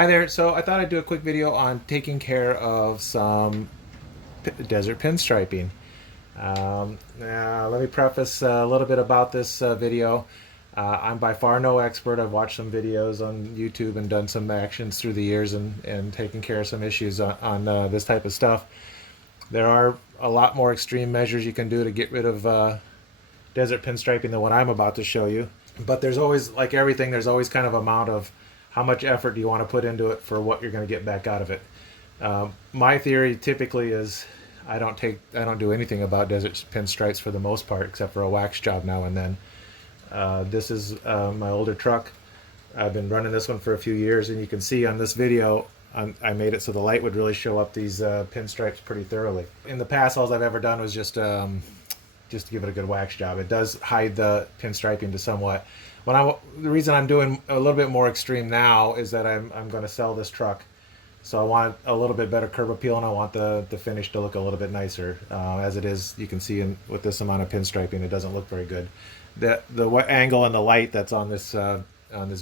Hi there. So I thought I'd do a quick video on taking care of some desert pinstriping. Now, let me preface a little bit about this video. I'm by far no expert. I've watched some videos on YouTube and done some actions through the years and taken care of some issues on this type of stuff. There are a lot more extreme measures you can do to get rid of desert pinstriping than what I'm about to show you. But there's always, like everything, there's always kind of amount of how much effort do you want to put into it for what you're going to get back out of it. My theory typically is I don't do anything about desert pinstripes for the most part, except for a wax job now and then. This is my older truck. I've been running this one for a few years, and you can see on this video I made it so the light would really show up these pinstripes pretty thoroughly. In the past, all I've ever done was just to give it a good wax job. It does hide the pinstriping to somewhat. The reason I'm doing a little bit more extreme now is that I'm going to sell this truck, so I want a little bit better curb appeal, and I want the finish to look a little bit nicer. As it is, you can see with this amount of pinstriping, it doesn't look very good. The angle and the light that's on this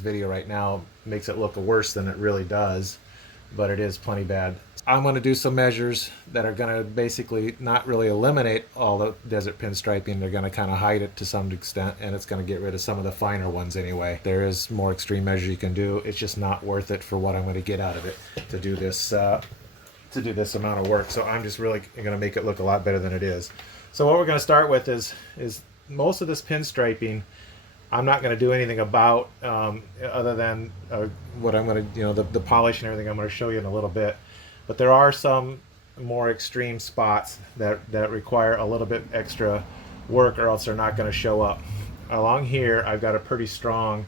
video right now makes it look worse than it really does, but it is plenty bad. I'm going to do some measures that are going to basically not really eliminate all the desert pinstriping. They're going to kind of hide it to some extent, and it's going to get rid of some of the finer ones anyway. There is more extreme measure you can do. It's just not worth it for what I'm going to get out of it to do this amount of work. So I'm just really going to make it look a lot better than it is. So what we're going to start with is most of this pinstriping I'm not going to do anything about other than what I'm going to, the polish and everything I'm going to show you in a little bit. But there are some more extreme spots that require a little bit extra work, or else they're not going to show up. Along here, I've got a pretty strong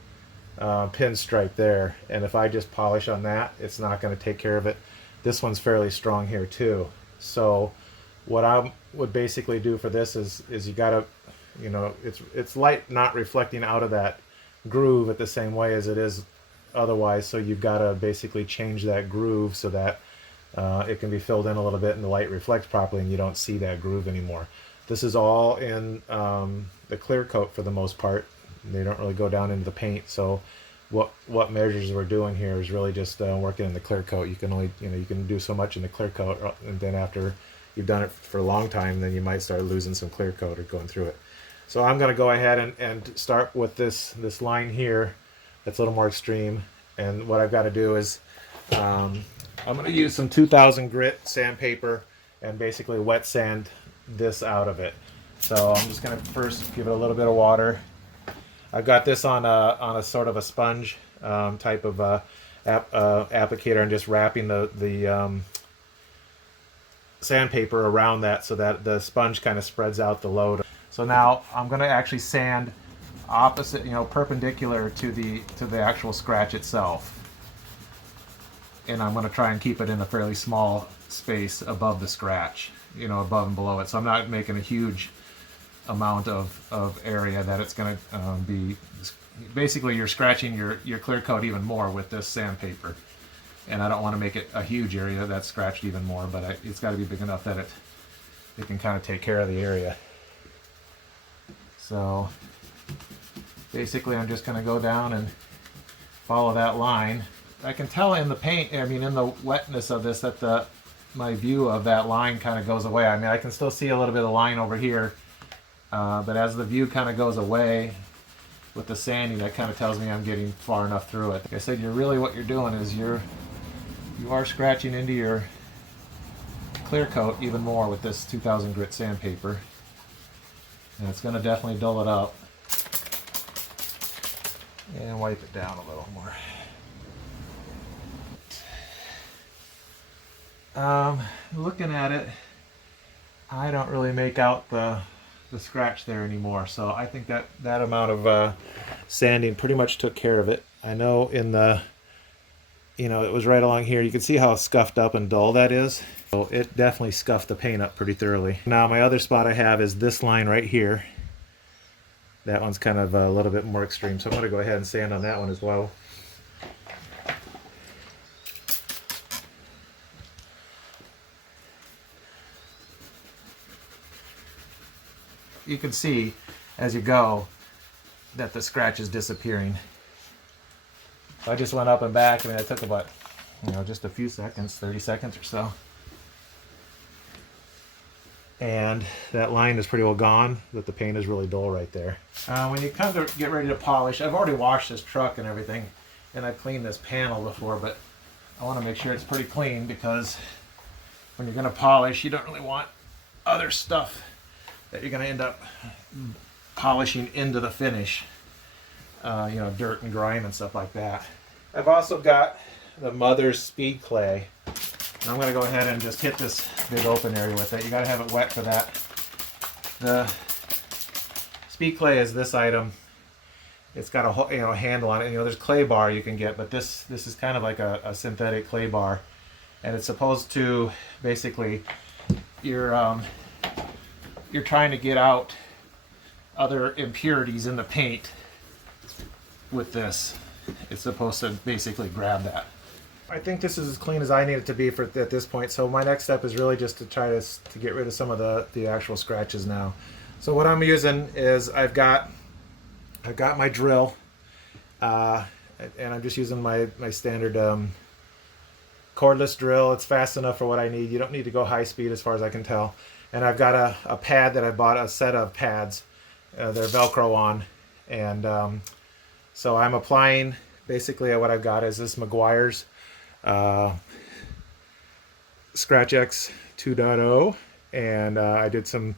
pinstripe there, and if I just polish on that, it's not going to take care of it. This one's fairly strong here too. So what I would basically do for this is you got to, it's light not reflecting out of that groove at the same way as it is otherwise, so you've got to basically change that groove so that it can be filled in a little bit and the light reflects properly and you don't see that groove anymore. This is all in the clear coat for the most part. They don't really go down into the paint, so what measures we're doing here is really just working in the clear coat. You can only, you can do so much in the clear coat, and then after you've done it for a long time, then you might start losing some clear coat or going through it. So I'm going to go ahead and start with this line here that's a little more extreme, and what I've got to do is I'm going to use some 2000 grit sandpaper and basically wet sand this out of it. So I'm just going to first give it a little bit of water. I've got this on a sort of a sponge type of applicator, and just wrapping the sandpaper around that so that the sponge kind of spreads out the load. So now I'm going to actually sand opposite, perpendicular to the actual scratch itself. And I'm going to try and keep it in a fairly small space above the scratch, above and below it. So I'm not making a huge amount of area that it's going to be. Basically, you're scratching your clear coat even more with this sandpaper. And I don't want to make it a huge area that's scratched even more, but it's got to be big enough that it can kind of take care of the area. So basically, I'm just going to go down and follow that line. I can tell in the paint, in the wetness of this, that my view of that line kind of goes away. I can still see a little bit of line over here, but as the view kind of goes away with the sanding, that kind of tells me I'm getting far enough through it. Like I said, what you're doing is you are scratching into your clear coat even more with this 2000 grit sandpaper, and it's going to definitely dull it up and wipe it down a little more. Looking at it, I don't really make out the scratch there anymore, so I think that amount of sanding pretty much took care of it. I know in the, it was right along here. You can see how scuffed up and dull that is. So it definitely scuffed the paint up pretty thoroughly. Now my other spot I have is this line right here. That one's kind of a little bit more extreme, so I'm going to go ahead and sand on that one as well. You can see as you go that the scratch is disappearing. So I just went up and back. I took about you know, just a few seconds, 30 seconds or so. And that line is pretty well gone, but the paint is really dull right there. When you come to get ready to polish, I've already washed this truck and everything, and I've cleaned this panel before, but I want to make sure it's pretty clean, because when you're going to polish, you don't really want other stuff that you're going to end up polishing into the finish. You know, dirt and grime and stuff like that. I've also got the Mother's Speed Clay. I'm going to go ahead and just hit this big open area with it. You got to have it wet for that. The Speed Clay is this item. It's got a, you know, handle on it. You know, there's clay bar you can get, but this is kind of like a synthetic clay bar, and it's supposed to basically, you're trying to get out other impurities in the paint with this. It's supposed to basically grab that. I think this is as clean as I need it to be at this point, so my next step is really just to try to get rid of some of the actual scratches now. So what I'm using is I've got my drill, and I'm just using my standard cordless drill. It's fast enough for what I need. You don't need to go high speed as far as I can tell. And I've got a pad that I bought, a set of pads. They're Velcro on, and so I'm applying, basically what I've got is this Meguiar's Scratch X 2.0, and I did some,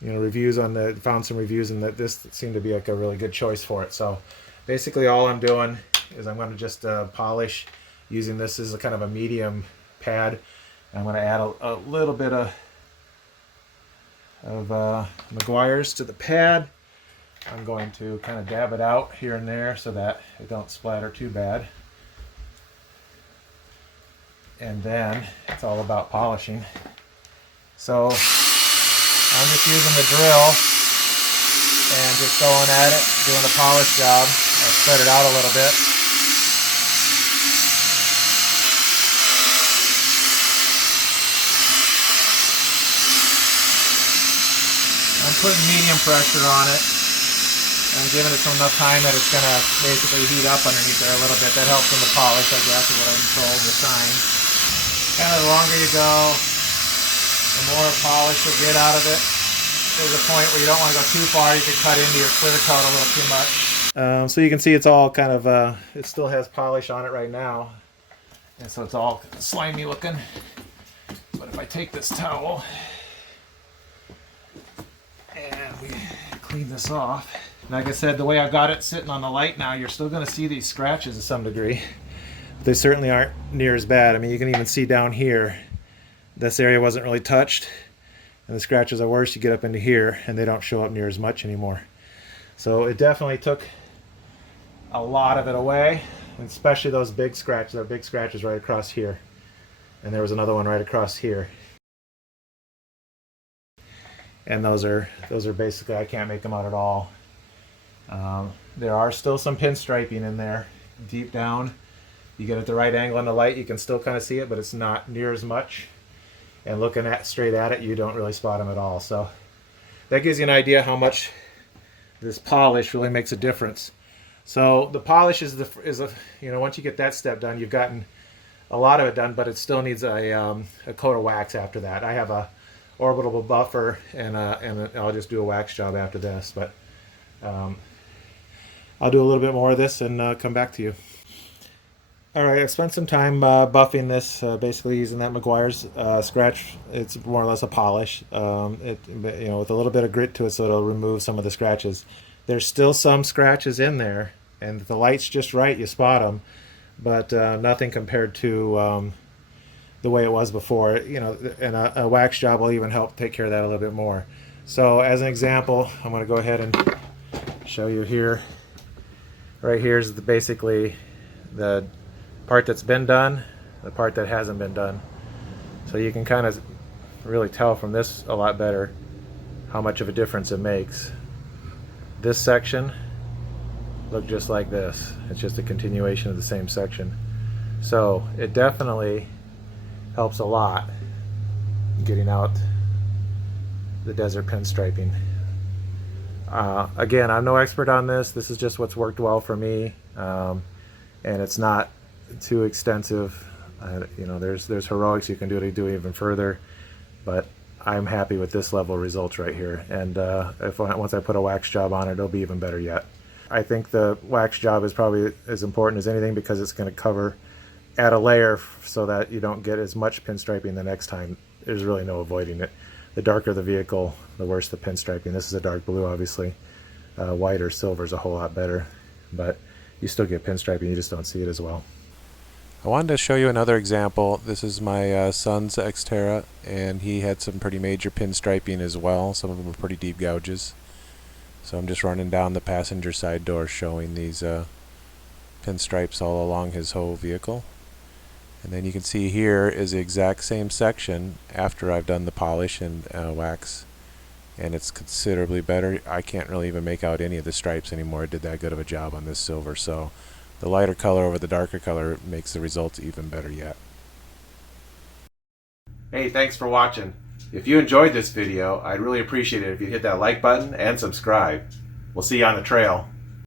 you know, reviews on the, found some reviews, and that this seemed to be like a really good choice for it. So basically all I'm doing is I'm going to just polish using this as a kind of a medium pad. I'm going to add a little bit of Meguiar's to the pad. I'm going to kind of dab it out here and there so that it don't splatter too bad. And then it's all about polishing. So I'm just using the drill and just going at it, doing a polish job. I'll spread it out a little bit. I'm putting medium pressure on it. I'm giving it enough time that it's going to basically heat up underneath there a little bit. That helps in the polish, I guess, is what I'm told, the shine. Kind of the longer you go, the more polish you'll get out of it. There's a point where you don't want to go too far. You can cut into your clear coat a little too much. So you can see it's all kind of, it still has polish on it right now. And so it's all slimy looking. But if I take this towel and we clean this off. Like I said, the way I've got it sitting on the light now, you're still going to see these scratches to some degree. They certainly aren't near as bad. I mean, you can even see down here, this area wasn't really touched, and the scratches are worse. You get up into here, and they don't show up near as much anymore. So it definitely took a lot of it away, especially those big scratches. There are big scratches right across here, and there was another one right across here. And those are basically, I can't make them out at all. There are still some pinstriping in there deep down. You get at the right angle on the light, you can still kind of see it, but it's not near as much. And looking straight at it, you don't really spot them at all. So that gives you an idea how much this polish really makes a difference. So the polish is a you know, once you get that step done, you've gotten a lot of it done, but it still needs a coat of wax after that. I have a orbital buffer, and I'll just do a wax job after this. But I'll do a little bit more of this and come back to you. Alright, I spent some time buffing this, basically using that Meguiar's scratch. It's more or less a polish, you know, with a little bit of grit to it, so it'll remove some of the scratches. There's still some scratches in there, and if the light's just right, you spot them, but nothing compared to the way it was before. You know, and a wax job will even help take care of that a little bit more. So as an example, I'm going to go ahead and show you here. Right here is basically the part that's been done, the part that hasn't been done. So you can kind of really tell from this a lot better how much of a difference it makes. This section looked just like this. It's just a continuation of the same section. So it definitely helps a lot getting out the desert pinstriping. Again, I'm no expert on this. This is just what's worked well for me, and it's not too extensive You know, there's heroics you can do to do even further, but I'm happy with this level of results right here. And once I put a wax job on it, it'll be even better yet. I think the wax job is probably as important as anything because it's going to add a layer so that you don't get as much pinstriping the next time. There's really no avoiding it. The darker the vehicle, the worse the pinstriping. This is a dark blue, obviously. White or silver is a whole lot better, but you still get pinstriping, you just don't see it as well. I wanted to show you another example. This is my son's Xterra, and he had some pretty major pinstriping as well. Some of them were pretty deep gouges. So I'm just running down the passenger side door showing these pinstripes all along his whole vehicle. And then you can see here is the exact same section after I've done the polish and wax, and it's considerably better. I can't really even make out any of the stripes anymore. It did that good of a job on this silver, so the lighter color over the darker color makes the results even better yet. Hey, thanks for watching. If you enjoyed this video, I'd really appreciate it if you hit that like button and subscribe. We'll see you on the trail.